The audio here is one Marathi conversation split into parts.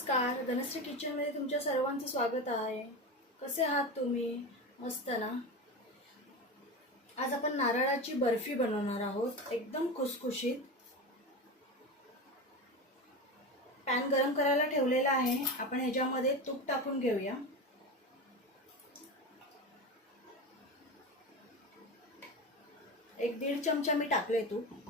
नमस्कार धनश्री किचनमध्ये तुमच्या सर्वांचं स्वागत आहे. कसे आहात तुम्ही? मस्त ना? आज आपण नारळाची बर्फी बनवणार आहोत. एकदम खुसखुशीत. पॅन गरम करायला ठेवलेला आहे. आपण ह्याच्यामध्ये तूप टाकून घेऊया. एक दीड चमचा मी टाकले तूप.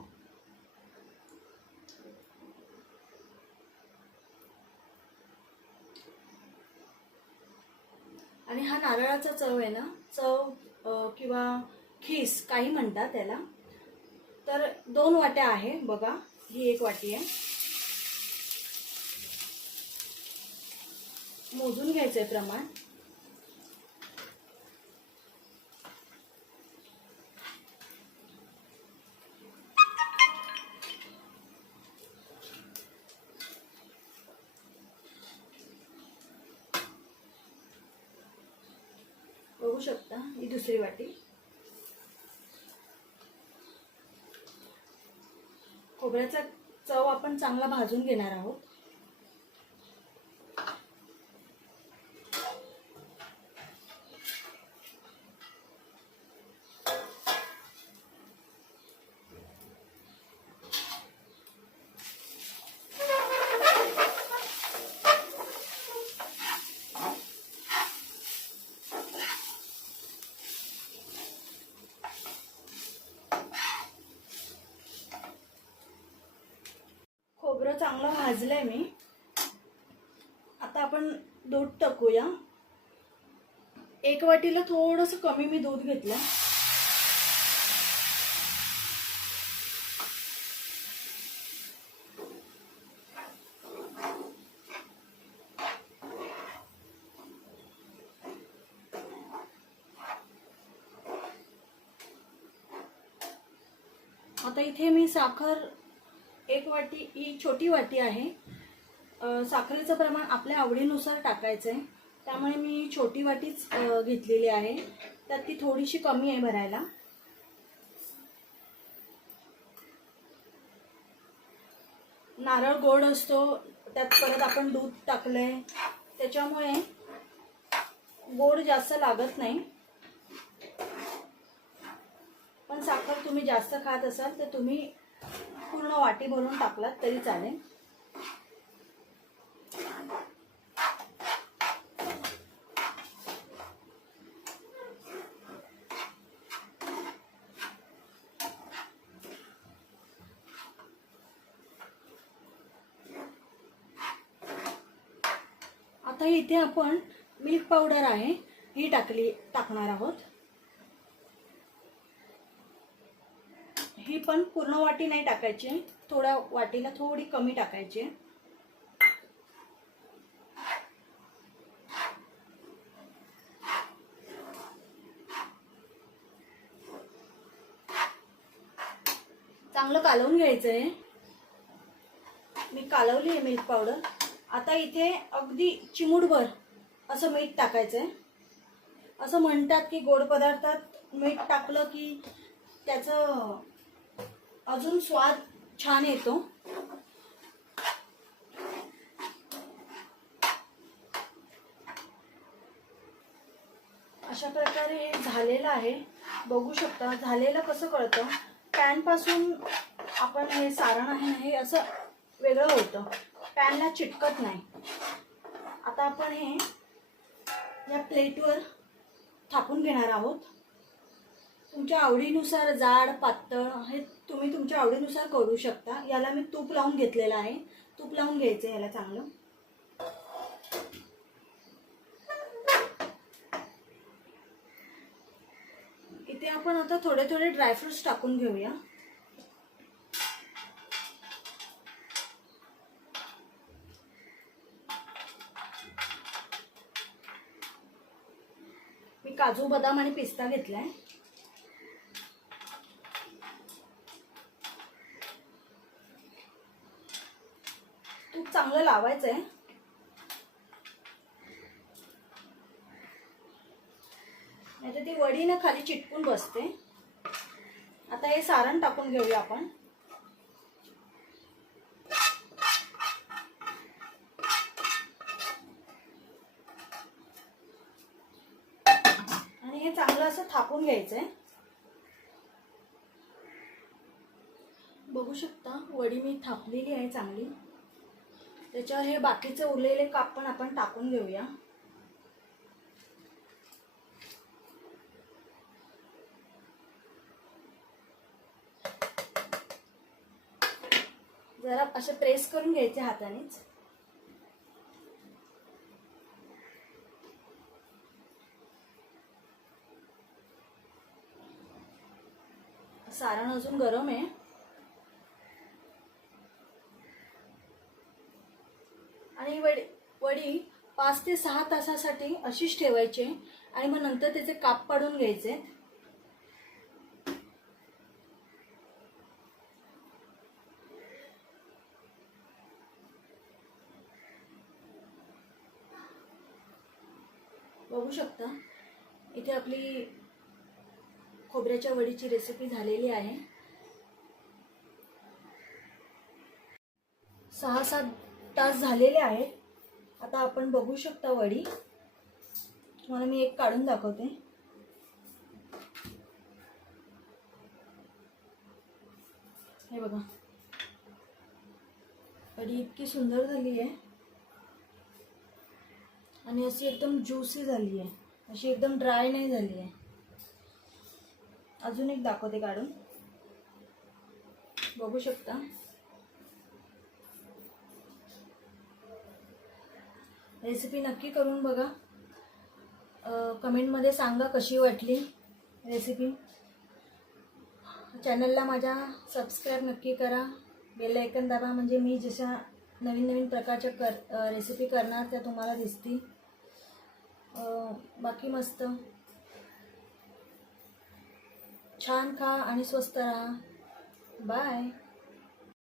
आणि हा नारळाचा चव आहे ना चव किंवा खीस काही म्हणतात त्याला. तर दोन वाट्या आहे बघा ही एक वाटी आहे. मोजून घ्यायचं आहे प्रमाण. बघू शकता ही दुसरी वाटी. खोबऱ्याचा चव आपण चांगला भाजून घेणार आहोत खोबरं चांगलं भाजलंय मी. आता आपण दूध टाकूया. एक वाटीला थोडंसं कमी मी दूध घेतलं. आता इथे मी साखर एक वाटी ही छोटी वाटी आहे. साखरेचं प्रमाण आपल्या आवडीनुसार टाकायचं आहे त्यामुळे मी छोटी वाटीच घेतलेली आहे. त्यात ती थोडीशी कमी आहे भरायला. नारळ गोड असतो त्यात परत आपण दूध टाकलंय. त्याच्यामुळे गोड जास्त लागत नाही. पण साखर तुम्ही जास्त खात असाल तर तुम्ही पूर्ण वाटी भरून टाकलात तरी चालेल. आता इथे आपण मिल्क पावडर आहे ही टाकली टाकणार आहोत. ही पण पूर्ण वाटी नाही टाकायची थोड्या वाटीला थोडी कमी टाकायची. चांगलं कालवून घ्यायचंय. मी कालवली आहे मिल्क पावडर आता इथे अगदी चिमूटभर असं मीठ टाकायचंय. असं म्हणतात की गोड पदार्थात मीठ टाकलं की त्याचं अजून स्वाद छान येतो. अशा प्रकारे हे झालेलं आहे. बघू शकता झालेलं कसं कळतं? पॅनपासून आपण हे सारण आहे ना हे असं वेगळं होतं. पॅनला चिटकत नाही. आता आपण हे या प्लेटवर थापून घेणार आहोत. तुमच्या आवडीनुसार जाड पातळ हे तुम्ही तुमच्या आवडीनुसार करू शकता. याला मी तूप लावून घेतलेलं आहे. तूप लावून घ्यायचं याला चांगलं. इथे आपण आता थोडे थोडे ड्रायफ्रुट्स टाकून घेऊया. मी काजू बदाम आणि पिस्ता घेतलाय. चांगलं लावायचं आहे नाहीतर ती वडीनं खाली चिटकून बसते. आता हे सारण टाकून घेऊया आपण. आणि हे चांगलं असं थापून घ्यायचंय. बघू शकता वडी मी थापलेली आहे चांगली. त्याच्यावर हे बाकीचे उरलेले काप पण आपण टाकून घेऊया. जरा असे प्रेस करून घ्यायचे हातानेच. सारण अजून गरम आहे आणि ही वडी वडी पाच ते सहा तासासाठी अशीच ठेवायचे आणि मग नंतर त्याचे काप पाडून घ्यायचे. बघू शकता इथे आपली खोबऱ्याच्या वडीची रेसिपी झालेली आहे. सहा सात तास झालेले आहेत. आता आपण बघू शकता वडी. तुम्हाला मी एक काढून दाखवते. हे बघा. वडी इतकी सुंदर झाली आहे आणि अशी एकदम ज्युसी झाली आहे अशी एकदम ड्राय नाही झाली आहे अजून एक दाखवते काढून. बघू शकता. रेसिपी नक्की करून बघा. कमेंटमध्ये सांगा कशी वाटली रेसिपी चॅनलला माझ्या सबस्क्राईब नक्की करा. बेल ऐकन दाबा म्हणजे मी जशा नवीन नवीन प्रकारच्या कर रेसिपी करणार त्या तुम्हाला दिसतील. बाकी मस्त. छान खा आणि स्वस्त राहा. बाय